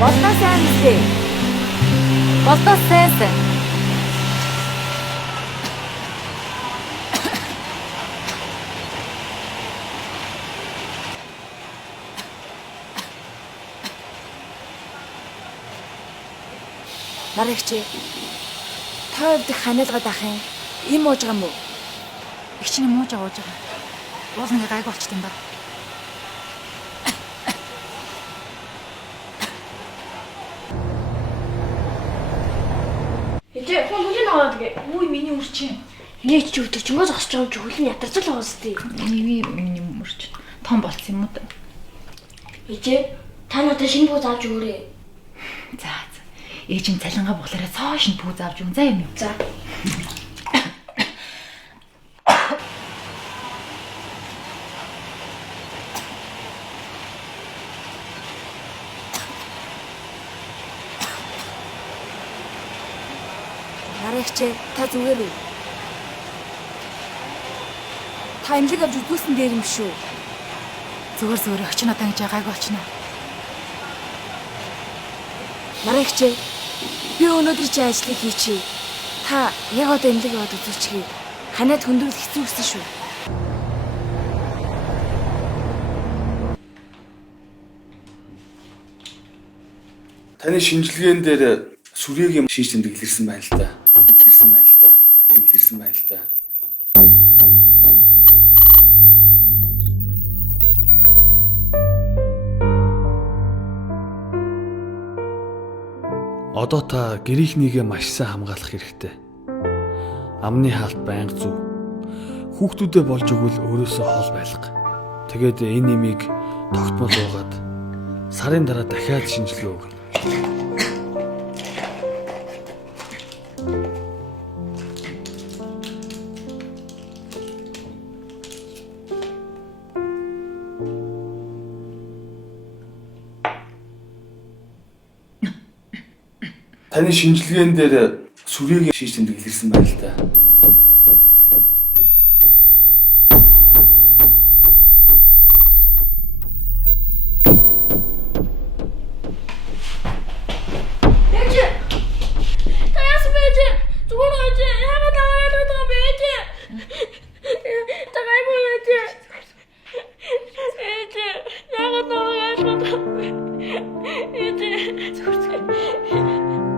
Болдоо сайн үстэй. Болдоо сайн. Нарагч та хувьд ханиалгаад ах юм. Им ууж байгаа юм уу? Игчний мууж аваад байгаа. Уул нэг гайг болчт юм ба. Ээжээ, хон хүлэн аваад гээ. Үй миний үрчин. Нээч чи өдөржингөө зогсож байгаа юм чи хүлэн ядарч л байгаа сте. Миний мөрч. Том болсон юм уу? Ээжээ, та надад шинэ бууз авч өгөөрэй. За. Ээж нь цалингаа болохоор цоо шин пүүз авч өгөн. За юм юу? За. Нарагч та зүгээр үү? Та имлэг авч үзүүлсэн дээр юм шүү. Зүгээр очин одоо гэж гайг болчихно. Нарагч би өнөөдөр чи ажлыг хийчихье. Та яг одоо имлэг аваад үзүүлчихье. Ханаад хөндрөл хэцүү гэсэн шүү. Таны шинжилгээнд дээр сүрээгийн шинж тэмдэг илэрсэн байна л да. Одоо та гэрийнхнийгээ маш сайн хамгаалах хэрэгтэй. Амны хаалт байнга зүв. Хүүхдүүдэд болж өгвөл өөрөөсөө хол байлга. Тэгээд энэ нэмийг тогтмол уугаад сарын дараа дахиад шинжилгээ өгнө. Таны шинжилгээнд дээр сүрээгийн шинж тэмдэг илэрсэн байна л да. Ээжээ. Та яасан бэ ээжээ? Зүгээр үү ээжээ? Яагаад аваад байгаа бэ ээжээ? Та гайгүй ээжээ. Ээжээ, яагаад аваад байгаа бэ? Ээжээ. Зүгээр. Ээжээ.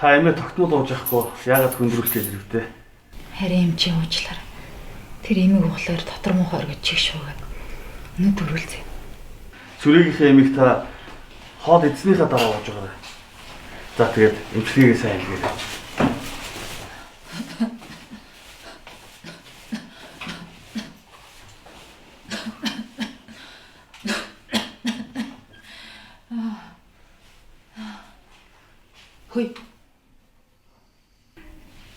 Та эмээ тогтмол ууж авахгүй яагаад хөндрүүлж хэлвэ? Харин юм чи уучлаар. Тэр эмийг ууглаар дотор муу хоргож чиг шуугаад. Өнөд өрүүлцээ. Сүрээгийнхээ эмийг та хоол эзнийхээ дараа ууж байгаарай. За тэгээд эмчилгээгээ сайн илгээрэй. Хөөе.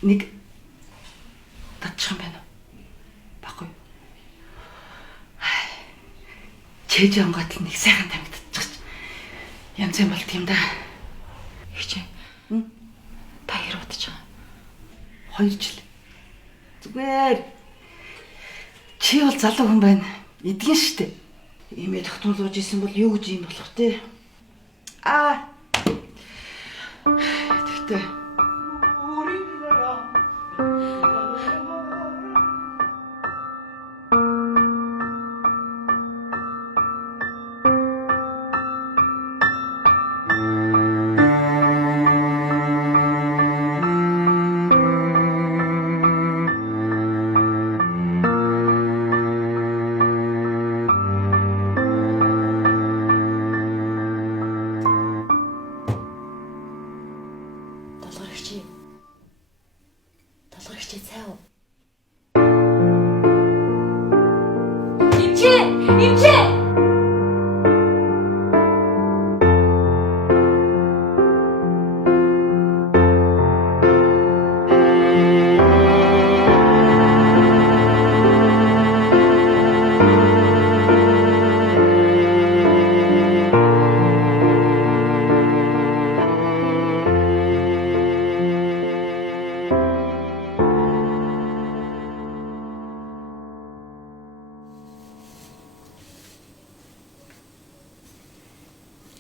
Нэг татчих юм байна уу? Баггүй. Чэж онгот нэг сайхан тамигдчихж. Янз юм болт юм да. Игчээ. Та хэр удаж байгаа? 2 жил. Зүгээр. Чи бол залуу хүн байна. Эдгэн штэ. Имээ тогтмол ууж исэн бол юу гэж юм болох те? Тэгтээ.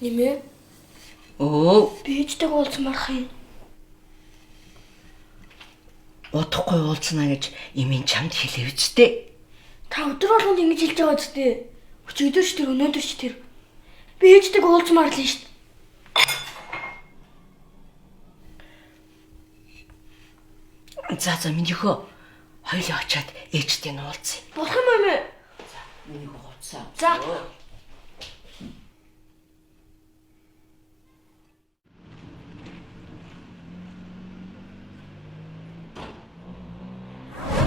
Нэмээ. Өө, Би ээжтэйгээ уулзсан марах юм. удахгүй уулзнаа гэж имийн чамд хэлээвч дээ. Та өдөр болгонд ингэж хэлж байгаа зү. Өчигдөр ч тэр өнөөдөр ч тэр. Би ээжтэйгээ уулзмаар л шүү дээ. За минийхөө хоёулаа очиад ээжтэй нь уулзъя. Болох юм аа. Минийхөө уулзаа. За.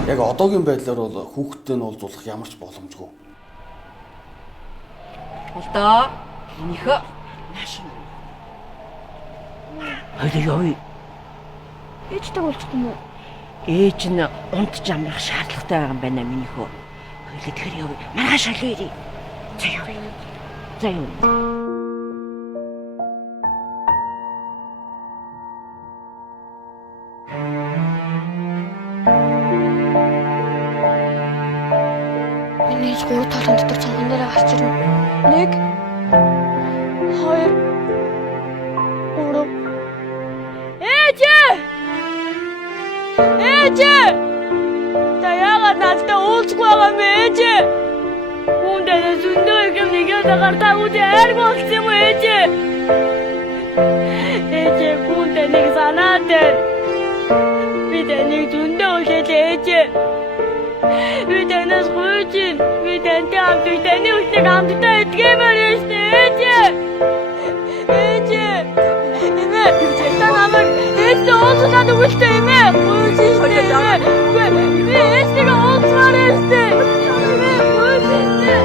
Яг одоогийн байдлаар бол хүүхдтэй нь уулзуулах ямар ч боломжгүй. Болдоо. Минийхөө нааш. Хоёулаа явъя. Ээжтэйгээ уулзах юм уу? Ээж нь унтж амрах шаардлагатай байгаа юм байна минийхөө. Хоёулаа тэгэхээр явъя. Маргааш шалгая ирээ. За явъя. За явъя. Миний ээж 3 талын дотор цонхон дээр гарч ирнэ. 1 2 3 Ээж! Ээж! Та яагаад надтай уулзахгүй байгаа юм бэ ээж? Хүндээ зөндөө юм нэгээд гартаа үгүй айр болсон юм ээж? Ээж хүндээ нэг санаад би тэнийг зөндөө үлээд ээж. Би танаас хойж би тантай хамт таны үстэй хамтдаа итгэмээр яштэй ээж. Ээж. Эмээ та намайг ээжтэй уулзаад өгөлтэй эмээ. Уулзъя. Би ээжтэйгээ уулзмаар яштэй. Эмээ уулзъя.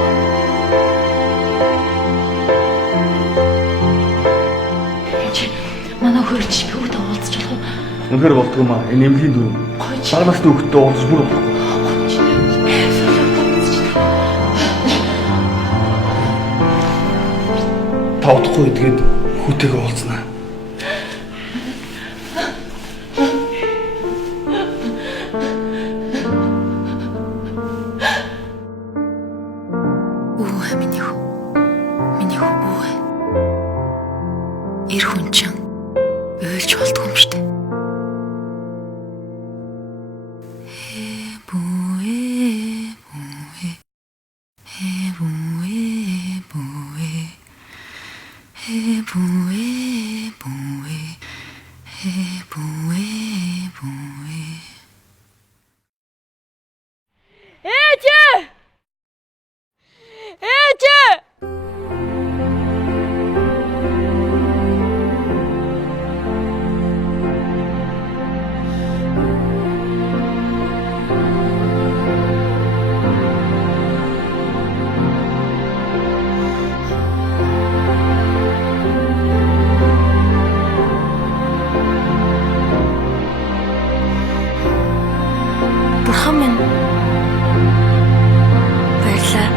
Ээж манай хөрч би үүдээ уулзч болох уу? Үнэхээр болдгоо маа. Энэ эмнэлгийн дүр. Бага насны хүүхдтэй уулзаж бүр болохгүй. Та удахгүй эдгээд хүүтэйгээ уулзнаа. Үгүй миний хүү. Миний хүү үгүй. Эр хүн чинь уйлж болдгоо юм штэ. Бурхан минь баярлалаа.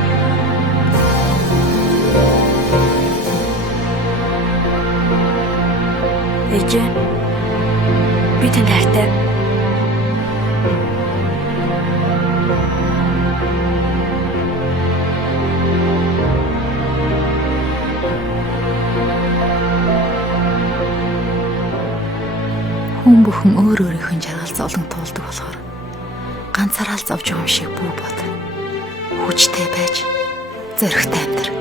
Ээж би танд хайртай. Хүн бүхэн өөр өөрийнхөө жаргал зовлон туулдаг болохоор ганцаараа л зовж байгаа юм шиг бүү бод. Хүчтэй байж, зоригтой амьдр.